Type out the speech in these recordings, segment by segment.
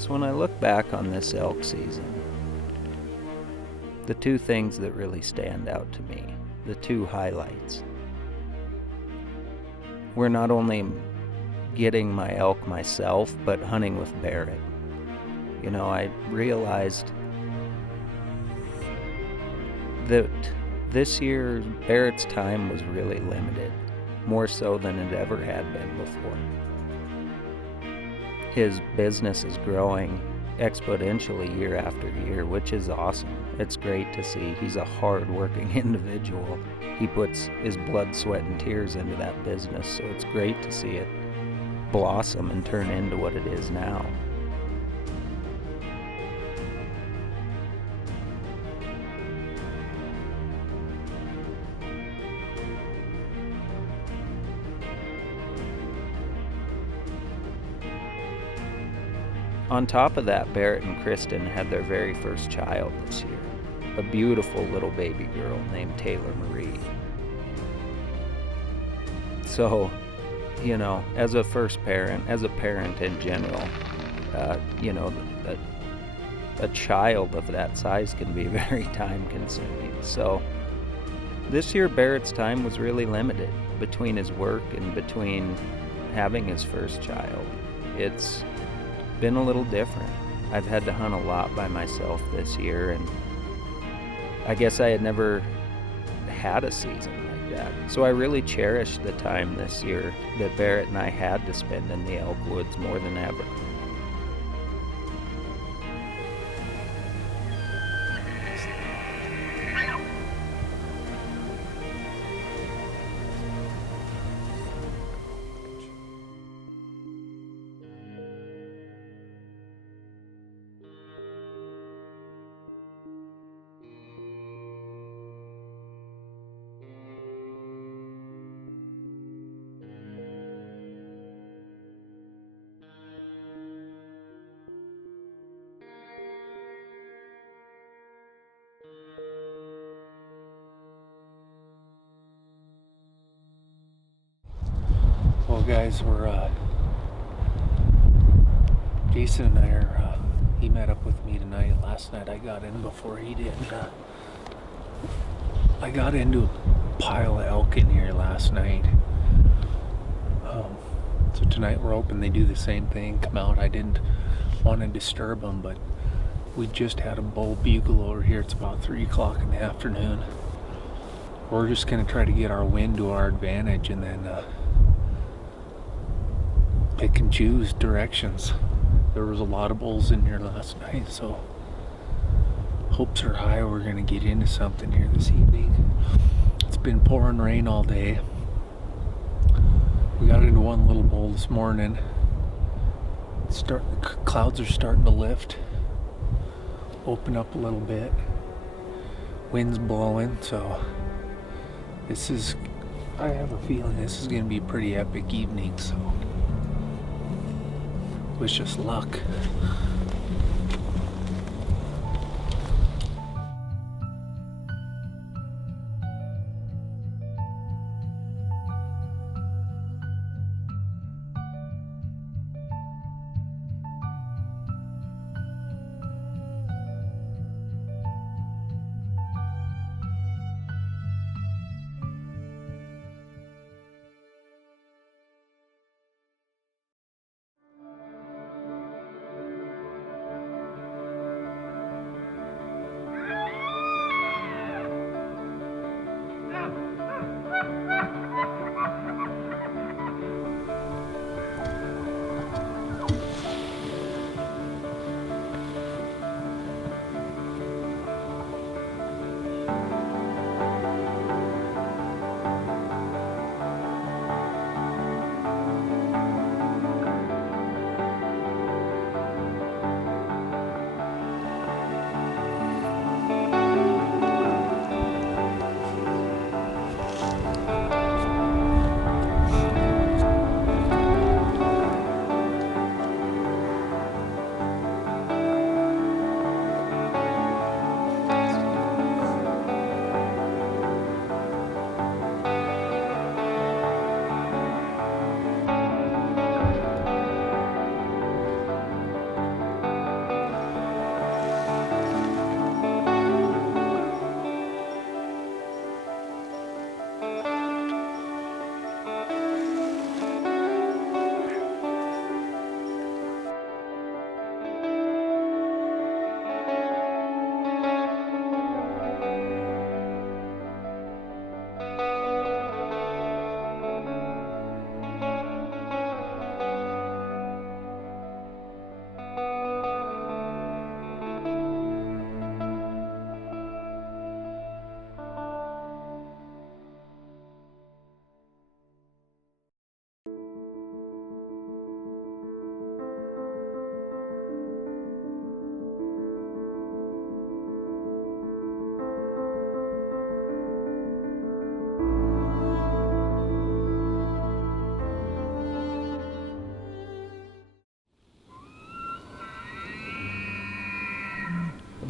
So when I look back on this elk season, the two things that really stand out to me, the two highlights, were not only getting my elk myself, but hunting with Barrett. You know, I realized that this year Barrett's time was really limited, more so than it ever had been before. His business is growing exponentially year after year, which is awesome. It's great to see. He's a hard-working individual. He puts his blood, sweat, and tears into that business, so it's great to see it blossom and turn into what it is now. On top of that, Barrett and Kristen had their very first child this year, a beautiful little baby girl named Taylor Marie. So, you know, as a first parent, as a parent in general, you know, a child of that size can be very time consuming. So this year Barrett's time was really limited between his work and between having his first child. It's been a little different. I've had to hunt a lot by myself this year, and I guess I had never had a season like that. So I really cherish the time this year that Barrett and I had to spend in the elk woods more than ever. Well, guys, Jason and I are, he met up with me tonight. Last night I got in before he did. I got into a pile of elk in here last night. So tonight we're hoping they do the same thing, come out. I didn't want to disturb them, but we just had a bull bugle over here. It's about 3 o'clock in the afternoon. We're just going to try to get our wind to our advantage and then pick and choose directions. There was a lot of bulls in here last night, so hopes are high we're gonna get into something here this evening. It's been pouring rain all day. We got into one little bull this morning. Clouds are starting to lift, open up a little bit. Wind's blowing, so I have a feeling this is gonna be a pretty epic evening, so wish us luck.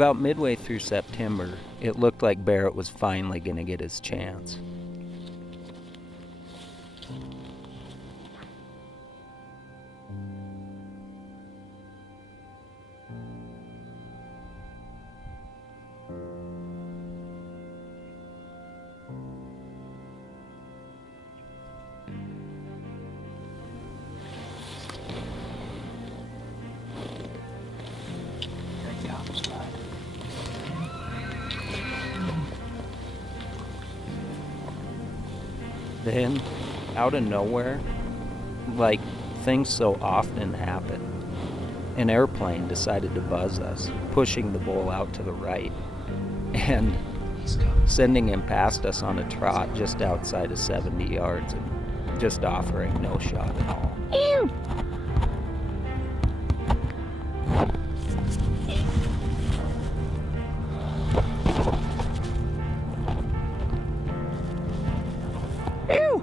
About midway through September, it looked like Barrett was finally going to get his chance. Then, out of nowhere, like things so often happen, an airplane decided to buzz us, pushing the bull out to the right, and sending him past us on a trot just outside of 70 yards and just offering no shot at all. Ew! Ew!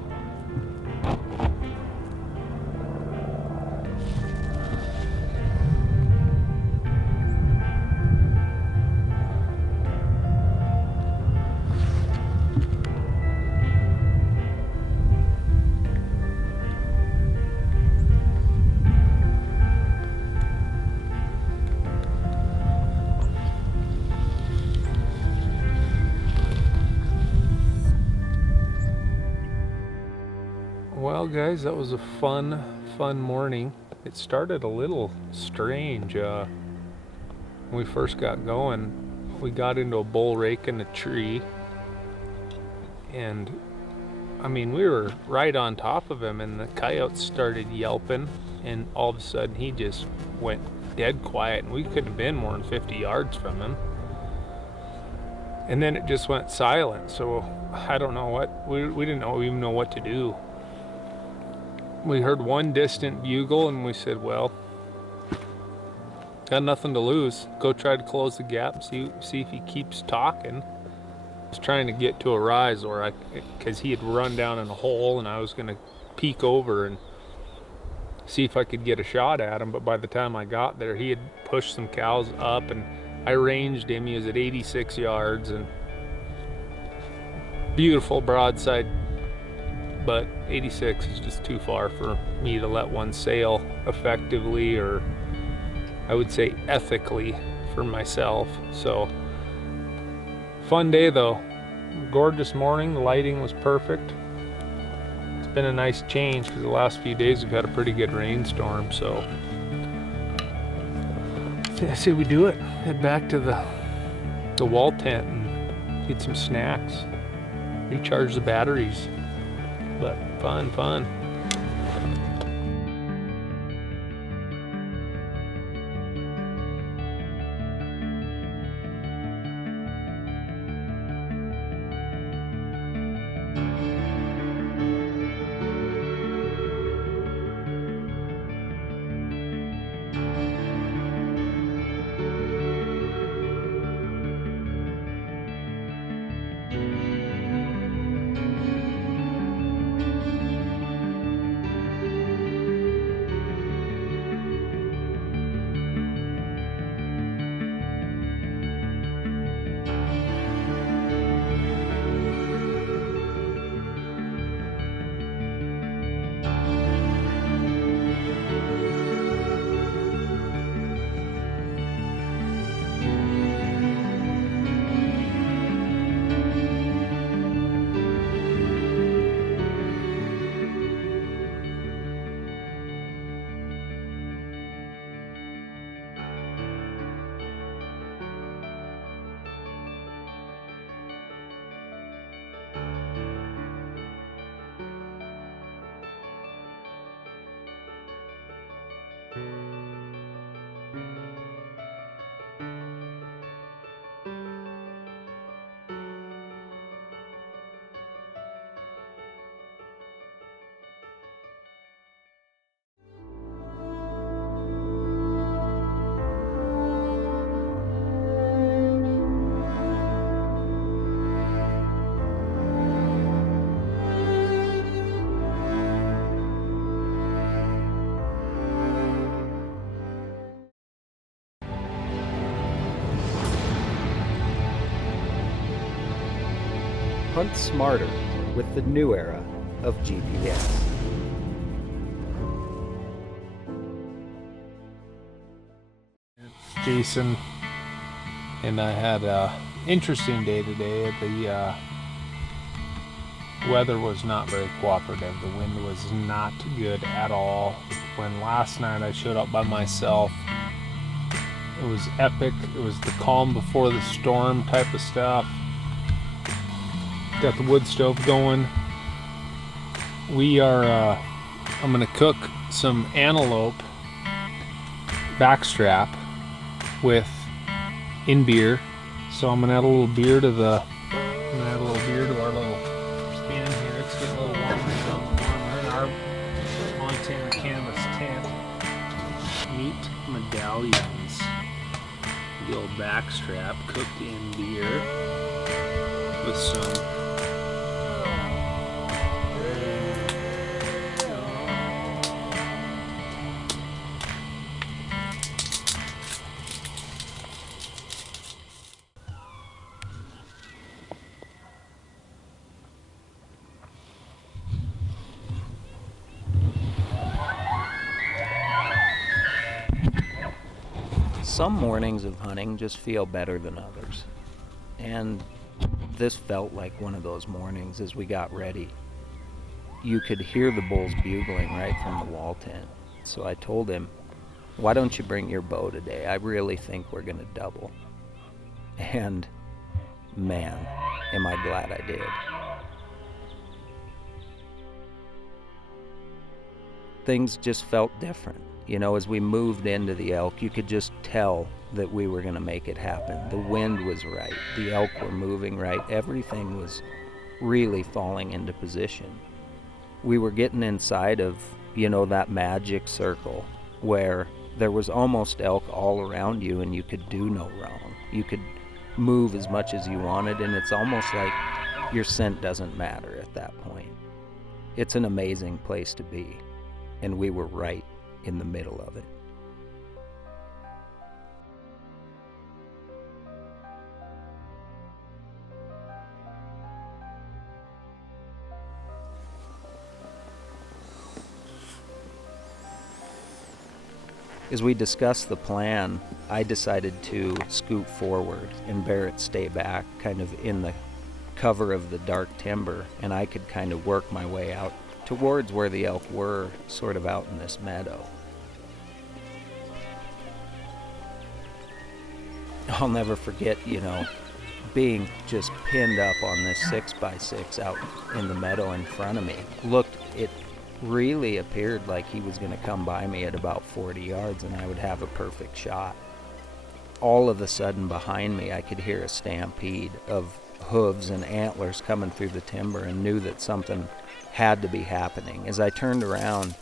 Well, guys, that was a fun morning. It started a little strange. When we first got going, we got into a bull rake in a tree, and I mean, we were right on top of him, and the coyotes started yelping, and all of a sudden he just went dead quiet, and we couldn't have been more than 50 yards from him. And then it just went silent, so I don't know what, we didn't even know what to do. We heard one distant bugle, and we said, well, got nothing to lose. Go try to close the gap, see if he keeps talking. I was trying to get to a rise, because he had run down in a hole, and I was going to peek over and see if I could get a shot at him. But by the time I got there, he had pushed some cows up, and I ranged him. He was at 86 yards, and beautiful broadside, but 86 is just too far for me to let one sail effectively, or I would say ethically, for myself. So, fun day though. Gorgeous morning, the lighting was perfect. It's been a nice change because the last few days we've had a pretty good rainstorm, so I say we do it. Head back to the wall tent and get some snacks, recharge the batteries. But fun. Hunt smarter with the new era of GPS. Jason and I had a interesting day today. The weather was not very cooperative. The wind was not good at all. When last night I showed up by myself, it was epic. It was the calm before the storm type of stuff. Got the wood stove going. I'm gonna cook some antelope backstrap in beer. So I'm gonna add a little beer to our little span here. It's getting a little warmer in our Montana canvas tent. Meat medallions. The old backstrap cooked in beer with some Some mornings of hunting just feel better than others. And this felt like one of those mornings as we got ready. You could hear the bulls bugling right from the wall tent. So I told him, why don't you bring your bow today? I really think we're going to double. And man, am I glad I did. Things just felt different. You know, as we moved into the elk, you could just tell that we were going to make it happen. The wind was right. The elk were moving right. Everything was really falling into position. We were getting inside of, that magic circle where there was almost elk all around you and you could do no wrong. You could move as much as you wanted, and it's almost like your scent doesn't matter at that point. It's an amazing place to be, and we were right in the middle of it. As we discussed the plan, I decided to scoot forward and Barrett stay back, kind of in the cover of the dark timber, and I could kind of work my way out towards where the elk were, sort of out in this meadow. I'll never forget, being just pinned up on this 6x6 out in the meadow in front of me. It really appeared like he was going to come by me at about 40 yards and I would have a perfect shot. All of a sudden behind me I could hear a stampede of hooves and antlers coming through the timber and knew that something had to be happening. As I turned around,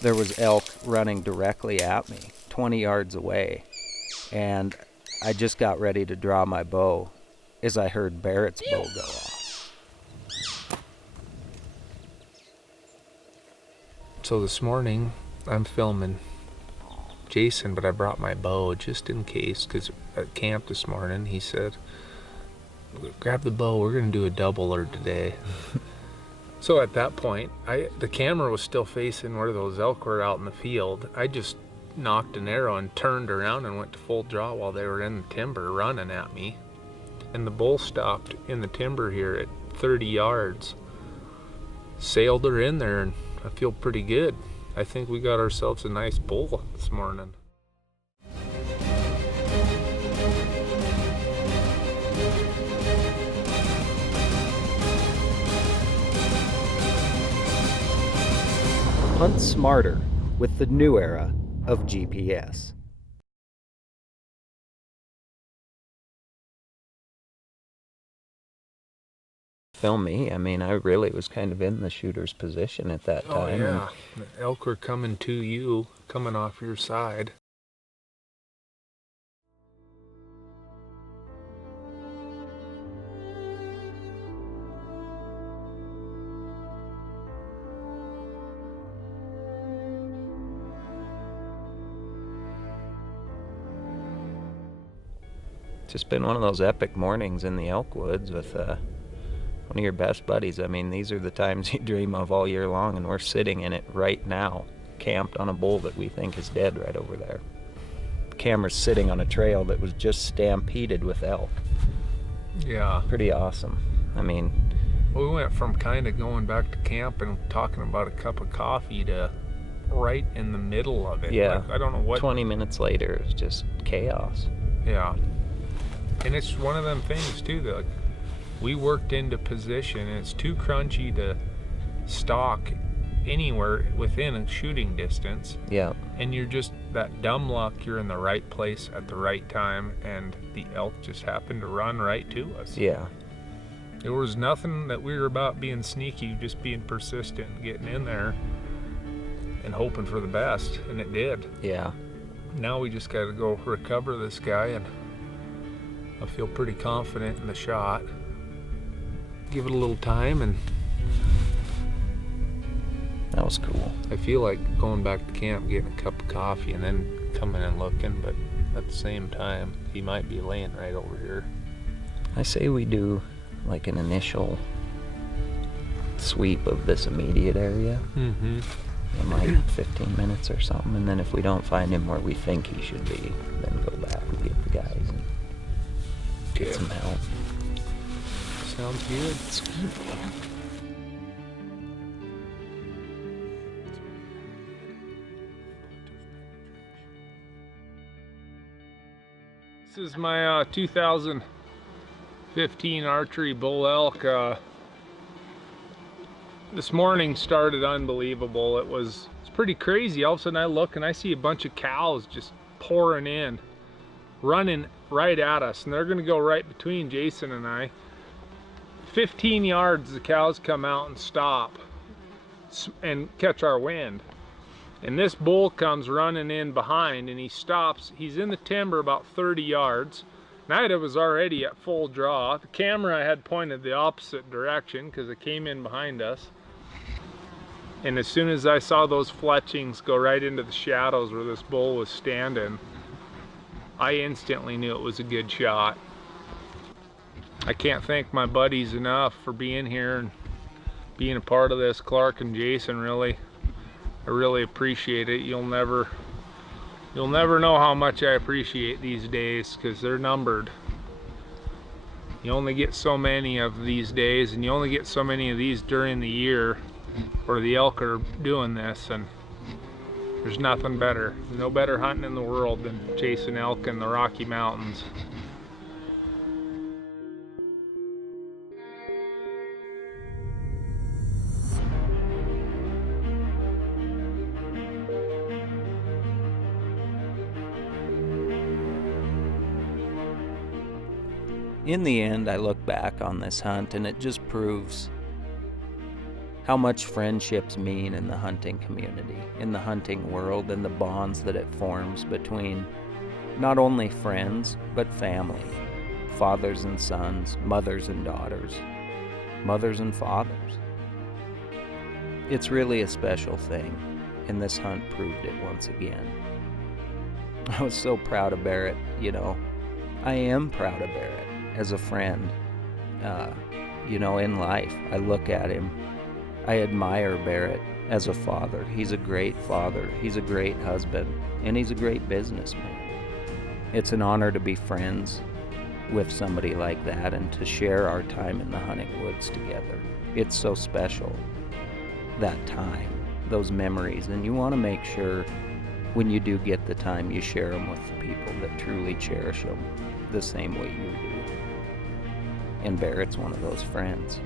there was elk running directly at me, 20 yards away, and I just got ready to draw my bow as I heard Barrett's bow go off. So this morning I'm filming Jason, but I brought my bow just in case, because at camp this morning he said, grab the bow, we're going to do a doubler today. So at that point, the camera was still facing where those elk were out in the field. I just knocked an arrow and turned around and went to full draw while they were in the timber running at me. And the bull stopped in the timber here at 30 yards. Sailed her in there, and I feel pretty good. I think we got ourselves a nice bull this morning. Hunt smarter with the new era of GPS. Film me. I mean, I really was kind of in the shooter's position at that time. Oh yeah, the elk were coming to you, coming off your side. Just been one of those epic mornings in the elk woods with one of your best buddies. I mean, these are the times you dream of all year long, and we're sitting in it right now, camped on a bull that we think is dead right over there. The camera's sitting on a trail that was just stampeded with elk. Yeah. Pretty awesome. I mean, We went from kind of going back to camp and talking about a cup of coffee to right in the middle of it. yeah, Like, I don't know what. 20 minutes later, it was just chaos. Yeah. And it's one of them things too that, like, we worked into position and it's too crunchy to stalk anywhere within a shooting distance. Yeah, And you're just that dumb luck, you're in the right place at the right time, and the elk just happened to run right to us. yeah, There was nothing that we were about being sneaky, just being persistent and getting in there and hoping for the best, and it did. yeah. Now we just got to go recover this guy, and I feel pretty confident in the shot. Give it a little time, and That was cool. I feel like going back to camp, getting a cup of coffee, and then coming and looking, but at the same time, he might be laying right over here. I say we do like an initial sweep of this immediate area Mm-hmm. in like 15 minutes or something, and then if we don't find him where we think he should be, then go back and get the guys and get some help. Sounds good. Sweet, man. This is my 2015 archery bull elk. This morning started unbelievable. It's pretty crazy. All of a sudden I look and I see a bunch of cows just pouring in, running right at us, and they're gonna go right between Jason and I. 15 yards, the cows come out and stop and catch our wind. And this bull comes running in behind, and he stops. He's in the timber about 30 yards. Nida was already at full draw. The camera I had pointed the opposite direction because it came in behind us. And as soon as I saw those fletchings go right into the shadows where this bull was standing, I instantly knew it was a good shot. I can't thank my buddies enough for being here and being a part of this. Clark and Jason, really. I really appreciate it. You'll never know how much I appreciate these days, because they're numbered. You only get so many of these days, and you only get so many of these during the year where the elk are doing this, and there's nothing better. There's no better hunting in the world than chasing elk in the Rocky Mountains. In the end, I look back on this hunt and it just proves how much friendships mean in the hunting community, in the hunting world, and the bonds that it forms between not only friends, but family, fathers and sons, mothers and daughters, mothers and fathers. It's really a special thing, and this hunt proved it once again. I was so proud of Barrett, I am proud of Barrett as a friend, in life. I look at him, I admire Barrett as a father. He's a great father, he's a great husband, and he's a great businessman. It's an honor to be friends with somebody like that and to share our time in the hunting woods together. It's so special, that time, those memories, and you want to make sure when you do get the time, you share them with the people that truly cherish them the same way you do. And Barrett's one of those friends.